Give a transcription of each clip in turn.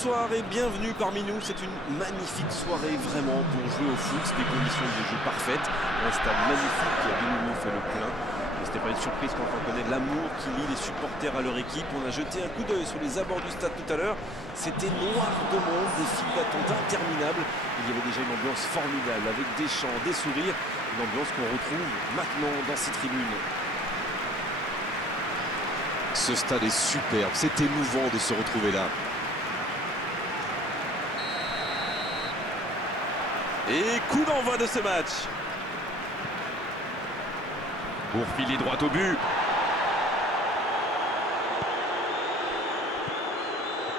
Bonsoir et bienvenue parmi nous. C'est une magnifique soirée vraiment pour jouer au foot. Des conditions de jeu parfaites. Un stade magnifique qui a de nouveau fait le plein. Et c'était pas une surprise quand on connaît l'amour qui lie les supporters à leur équipe. On a jeté un coup d'œil sur les abords du stade tout à l'heure. C'était noir de monde, des files d'attente interminables. Il y avait déjà une ambiance formidable avec des chants, des sourires. Une ambiance qu'on retrouve maintenant dans ces tribunes. Ce stade est superbe, c'est émouvant de se retrouver là. Et coup d'envoi de ce match. Pour filer droit au but.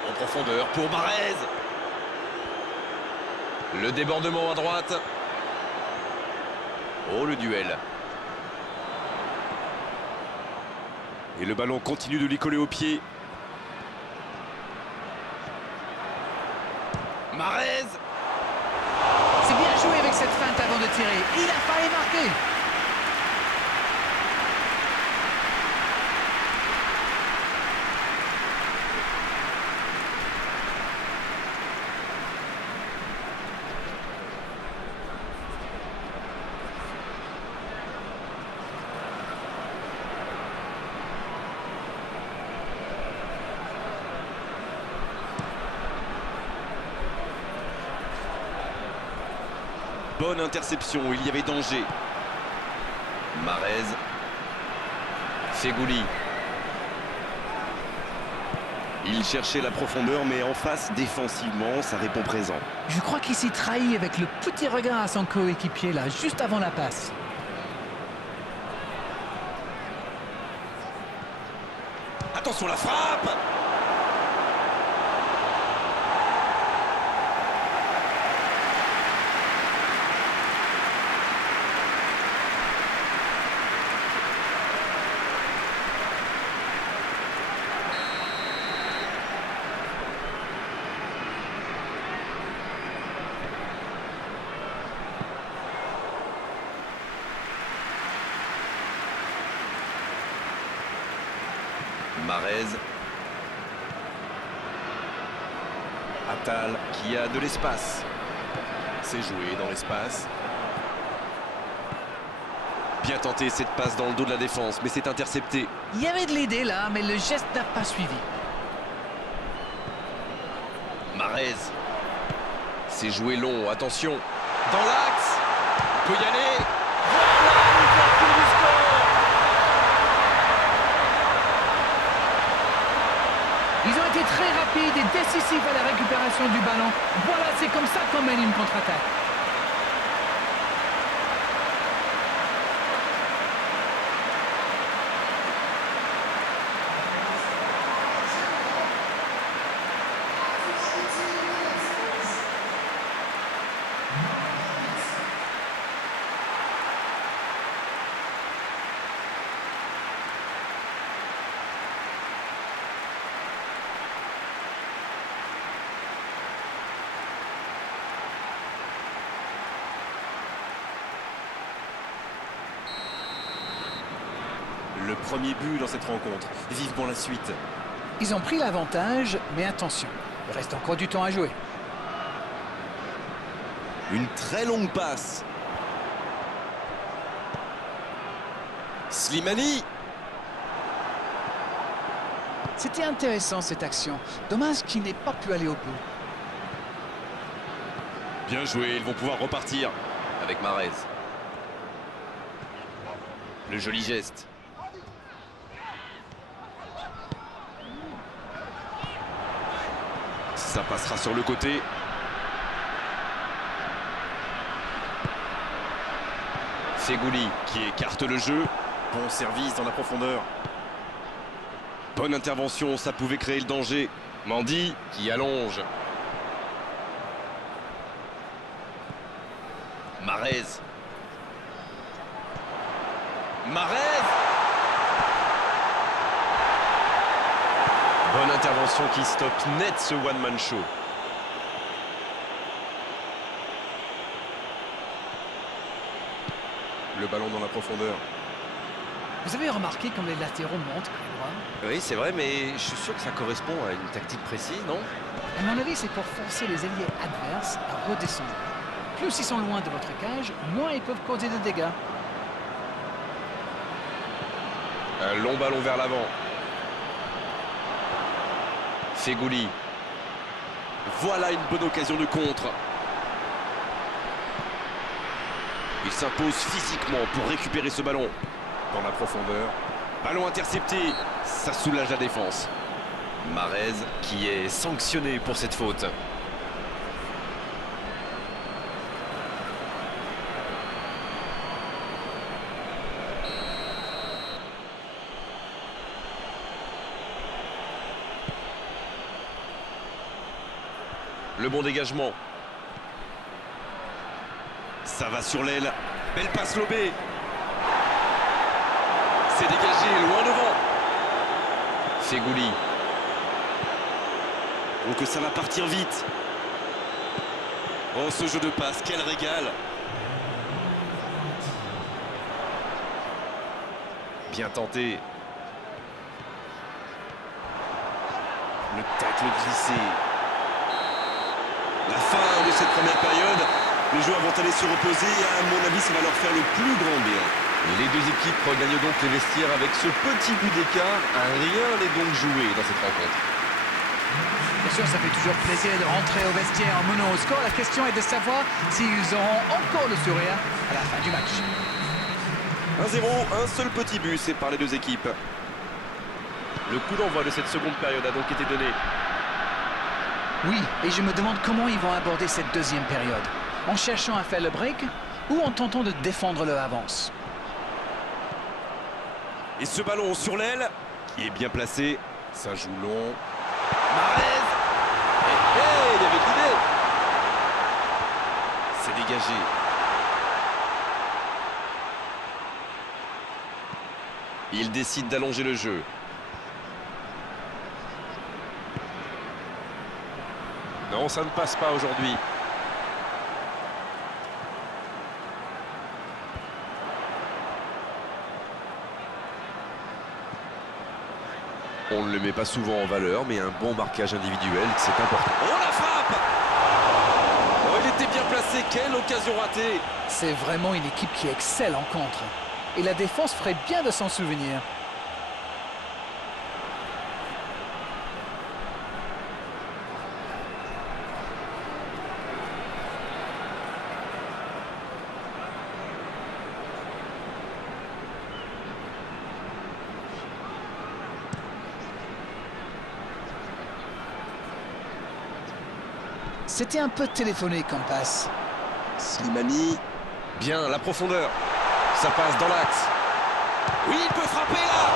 En profondeur pour Mahrez. Le débordement à droite. Oh, le duel. Et le ballon continue de lui coller au pied. Mahrez. C'est bien joué avec cette feinte avant de tirer. Il a failli marquer. Bonne interception, il y avait danger. Mahrez. Feghouli. Il cherchait la profondeur, mais en face, défensivement, ça répond présent. Je crois qu'il s'est trahi avec le petit regard à son coéquipier là, juste avant la passe. Attention, la frappe! Mahrez. Attal qui a de l'espace. C'est joué dans l'espace. Bien tenté cette passe dans le dos de la défense, mais c'est intercepté. Il y avait de l'idée là, mais le geste n'a pas suivi. Mahrez. C'est joué long, attention. Dans l'axe. Il peut y aller. Voilà l'ouverture du score. Ils ont été très rapides et décisifs à la récupération du ballon. Voilà, c'est comme ça qu'on mène une contre-attaque. Le premier but dans cette rencontre. Vivement la suite. Ils ont pris l'avantage, mais attention, il reste encore du temps à jouer. Une très longue passe. Slimani. C'était intéressant cette action. Dommage qu'il n'ait pas pu aller au bout. Bien joué, ils vont pouvoir repartir avec Mahrez. Le joli geste. Ça passera sur le côté. Feghouli qui écarte le jeu. Bon service dans la profondeur. Bonne intervention, ça pouvait créer le danger. Mendy qui allonge. Mahrez. Mahrez. Bonne intervention qui stoppe net ce one-man show. Le ballon dans la profondeur. Vous avez remarqué comme les latéraux montent côté droit? Oui, c'est vrai, mais je suis sûr que ça correspond à une tactique précise, non? À mon avis, c'est pour forcer les alliés adverses à redescendre. Plus ils sont loin de votre cage, moins ils peuvent causer de dégâts. Un long ballon vers l'avant. Fegouli. Voilà une bonne occasion de contre. Il s'impose physiquement pour récupérer ce ballon. Dans la profondeur. Ballon intercepté. Ça soulage la défense. Mahrez qui est sanctionné pour cette faute. Le bon dégagement. Ça va sur l'aile. Belle passe lobée. C'est dégagé, loin devant. Fegouli. Donc ça va partir vite. Oh, ce jeu de passe, quel régal. Bien tenté. Le tacle glissé. La fin de cette première période. Les joueurs vont aller se reposer et à mon avis, ça va leur faire le plus grand bien. Les deux équipes regagnent donc les vestiaires avec ce petit but d'écart. Rien n'est donc joué dans cette rencontre. Bien sûr, ça fait toujours plaisir de rentrer au vestiaire en menant au score. La question est de savoir s'ils auront encore le sourire à la fin du match. 1-0, un seul petit but sépare les deux équipes. Le coup d'envoi de cette seconde période a donc été donné. Oui, et je me demande comment ils vont aborder cette deuxième période. En cherchant à faire le break ou en tentant de défendre leur avance. Et ce ballon sur l'aile, qui est bien placé, ça joue long. Mahrez. Il y avait l'idée. C'est dégagé. Il décide d'allonger le jeu. Non, ça ne passe pas aujourd'hui. On ne le met pas souvent en valeur, mais un bon marquage individuel, c'est important. Oh, la frappe! Oh, il était bien placé, quelle occasion ratée! C'est vraiment une équipe qui excelle en contre. Et la défense ferait bien de s'en souvenir. C'était un peu téléphoné comme passe. Slimani. Bien, la profondeur. Ça passe dans l'axe. Oui, il peut frapper là!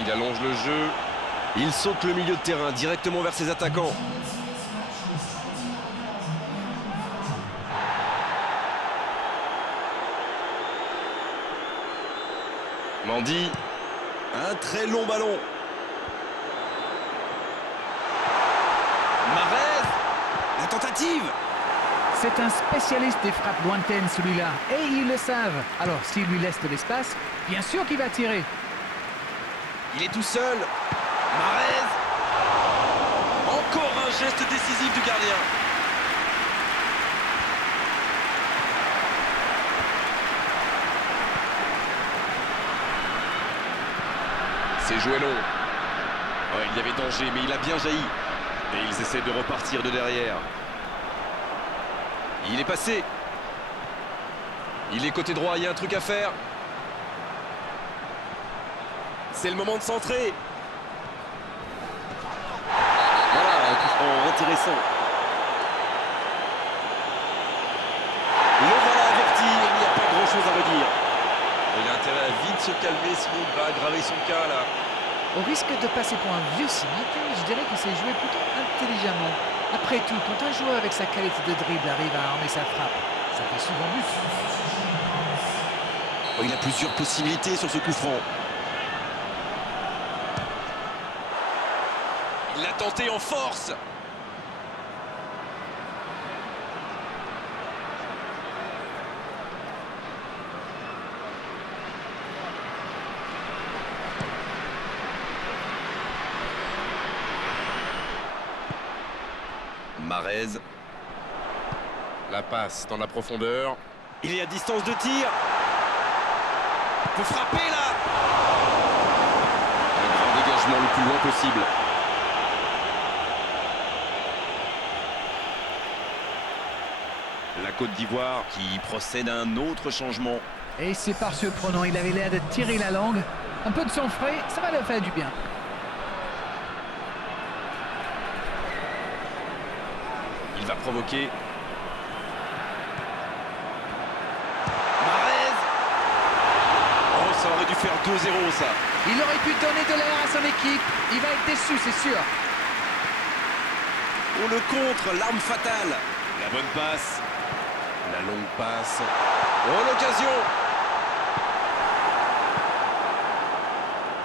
Il allonge le jeu. Il saute le milieu de terrain directement vers ses attaquants. Mendy. Un très long ballon. Mahrez. La tentative! C'est un spécialiste des frappes lointaines, celui-là. Et ils le savent. Alors, s'il lui laisse de l'espace, bien sûr qu'il va tirer. Il est tout seul. Mahrez. Encore un geste décisif du gardien. C'est joué long. Ouais, il y avait danger, mais il a bien jailli. Et ils essaient de repartir de derrière. Il est passé. Il est côté droit, il y a un truc à faire. C'est le moment de centrer. Voilà, un coup franc intéressant. Le voilà averti, il n'y a pas grand-chose à redire. Il a intérêt à vite se calmer, sinon il va aggraver son cas là. Au risque de passer pour un vieux cynique, je dirais qu'il s'est joué plutôt intelligemment. Après tout, quand un joueur avec sa qualité de dribble arrive à armer sa frappe, ça fait souvent but. Oh, il a plusieurs possibilités sur ce coup franc. Il l'a tenté en force. Mahrez. La passe dans la profondeur. Il est à distance de tir. Faut frapper là. Un grand dégagement le plus loin possible. La Côte d'Ivoire qui procède à un autre changement. Et c'est par surprenant, il avait l'air de tirer la langue. Un peu de sang frais, ça va leur faire du bien. Il va provoquer. Mahrez. Oh, ça aurait dû faire 2-0 ça. Il aurait pu donner de l'air à son équipe. Il va être déçu, c'est sûr. Oh, le contre, l'arme fatale. La bonne passe. La longue passe. Oh, l'occasion.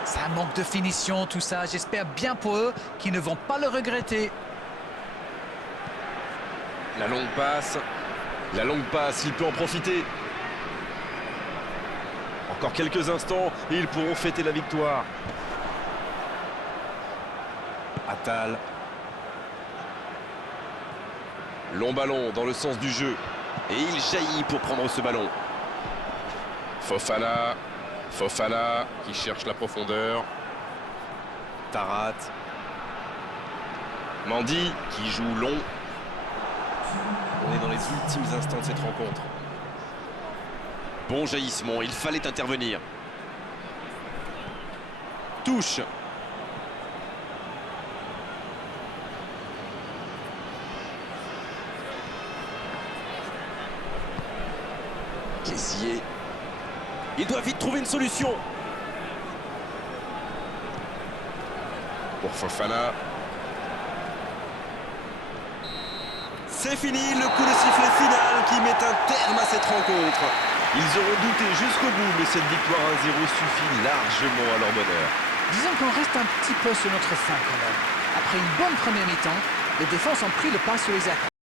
Ça manque de finition, tout ça. J'espère bien pour eux qu'ils ne vont pas le regretter. La longue passe. La longue passe, il peut en profiter. Encore quelques instants et ils pourront fêter la victoire. Attal. Long ballon dans le sens du jeu. Et il jaillit pour prendre ce ballon. Fofana. Fofana qui cherche la profondeur. Tarat. Mendy Qui joue long. On est dans les ultimes instants de cette rencontre. Bon jaillissement, il fallait intervenir. Touche. Kessié. Il doit vite trouver une solution. pour Fofana. C'est fini, le coup de sifflet final qui met un terme à cette rencontre. Ils auront douté jusqu'au bout, mais cette victoire 1-0 suffit largement à leur bonheur. Disons qu'on reste un petit peu sur notre faim quand même. Après une bonne première mi-temps, les défenses ont pris le pas sur les attaques.